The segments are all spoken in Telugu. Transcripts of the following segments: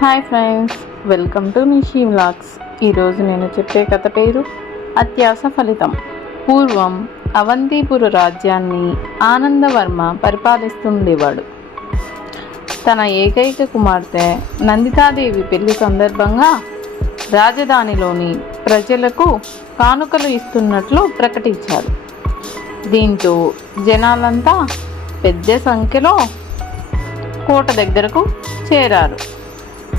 Hi friends, welcome to Nishi vlogs. ఈరోజు నేను చెప్పే కథ పేరు అత్యాస ఫలితం. పూర్వం అవంతిపుర రాజ్యాన్ని ఆనందవర్మ పరిపాలిస్తుండేవాడు. తన ఏకైక కుమార్తె నందితాదేవి పెళ్లి సందర్భంగా రాజధానిలోని ప్రజలకు కానుకలు ఇస్తున్నట్లు ప్రకటించారు. దీంతో జనాలంతా పెద్ద సంఖ్యలో కోట దగ్గరకు చేరారు.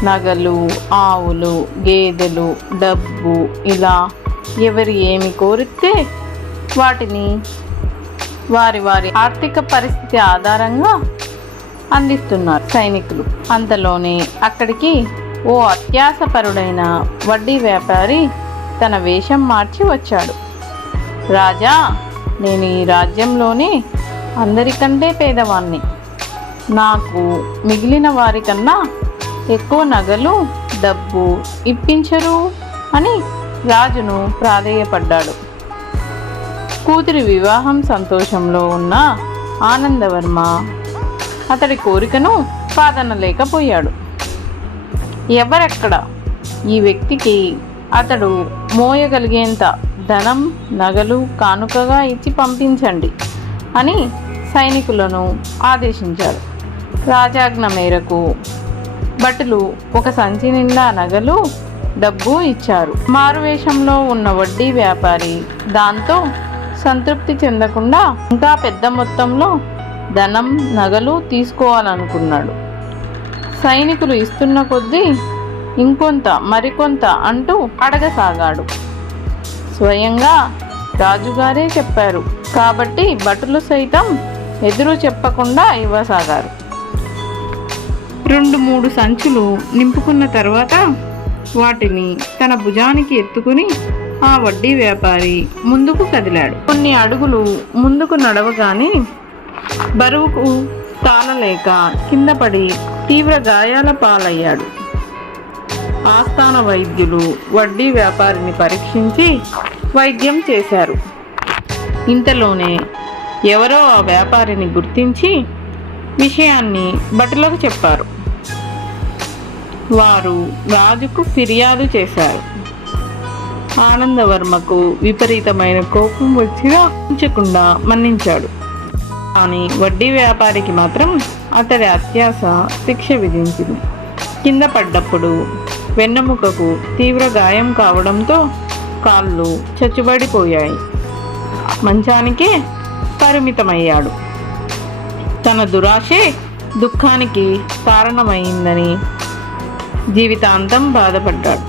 నగలు, ఆవులు, గేదెలు, డబ్బు ఇలా ఎవరు ఏమి కోరితే వాటిని వారి వారి ఆర్థిక పరిస్థితి ఆధారంగా అందిస్తున్నారు సైనికులు. అంతలోనే అక్కడికి ఓ అత్యాసపరుడైన వడ్డీ వ్యాపారి తన వేషం మార్చి వచ్చాడు. రాజా, నేను ఈ రాజ్యంలోనే అందరికంటే పేదవాణ్ణి. నాకు మిగిలిన వారికన్నా ఎక్కువ నగలు, డబ్బు ఇప్పించరు అని రాజును ప్రాధేయపడ్డాడు. కూతురి వివాహం సంతోషంలో ఉన్న ఆనందవర్మ అతడి కోరికను కాదనలేకపోయాడు. ఎవరెక్కడ ఈ వ్యక్తికి అతడు మోయగలిగేంత ధనం, నగలు కానుకగా ఇచ్చి పంపించండి అని సైనికులను ఆదేశించారు. రాజాజ్ఞ మేరకు భటులు ఒక సంచి నిండా నగలు, డబ్బు ఇచ్చారు. మారువేషంలో ఉన్న వడ్డీ వ్యాపారి దాంతో సంతృప్తి చెందకుండా ఇంకా పెద్ద మొత్తంలో ధనం, నగలు తీసుకోవాలనుకున్నాడు. సైనికులు ఇస్తున్న కొద్దీ ఇంకొంత మరికొంత అంటూ అడగసాగాడు. స్వయంగా రాజుగారే చెప్పారు కాబట్టి భటులు సైతం ఎదురు చెప్పకుండా ఇవ్వసాగారు. 2-3 సంచులు నింపుకున్న తర్వాత వాటిని తన భుజానికి ఎత్తుకుని ఆ వడ్డీ వ్యాపారి ముందుకు కదిలాడు. కొన్ని అడుగులు ముందుకు నడవగానే బరువుకు తాళలేక కింద పడి తీవ్ర గాయాల పాలయ్యాడు. ఆస్థాన వైద్యులు వడ్డీ వ్యాపారిని పరీక్షించి వైద్యం చేశారు. ఇంతలోనే ఎవరో ఆ వ్యాపారిని గుర్తించి విషయాన్ని భటులకు చెప్పారు. వారు రాజుకు ఫిర్యాదు చేశారు. ఆనందవర్మకు విపరీతమైన కోపం వచ్చినా ఉంచకుండా మన్నించాడు. కానీ వడ్డీ వ్యాపారికి మాత్రం అతడి అత్యాస శిక్ష విధించింది. కింద పడ్డప్పుడు వెన్నెముకకు తీవ్ర గాయం కావడంతో కాళ్ళు చచ్చుబడిపోయాయి. మంచానికే పరిమితమయ్యాడు. తన దురాశే దుఃఖానికి కారణమైందని జీవితాంతం బాధపడ్డాడు.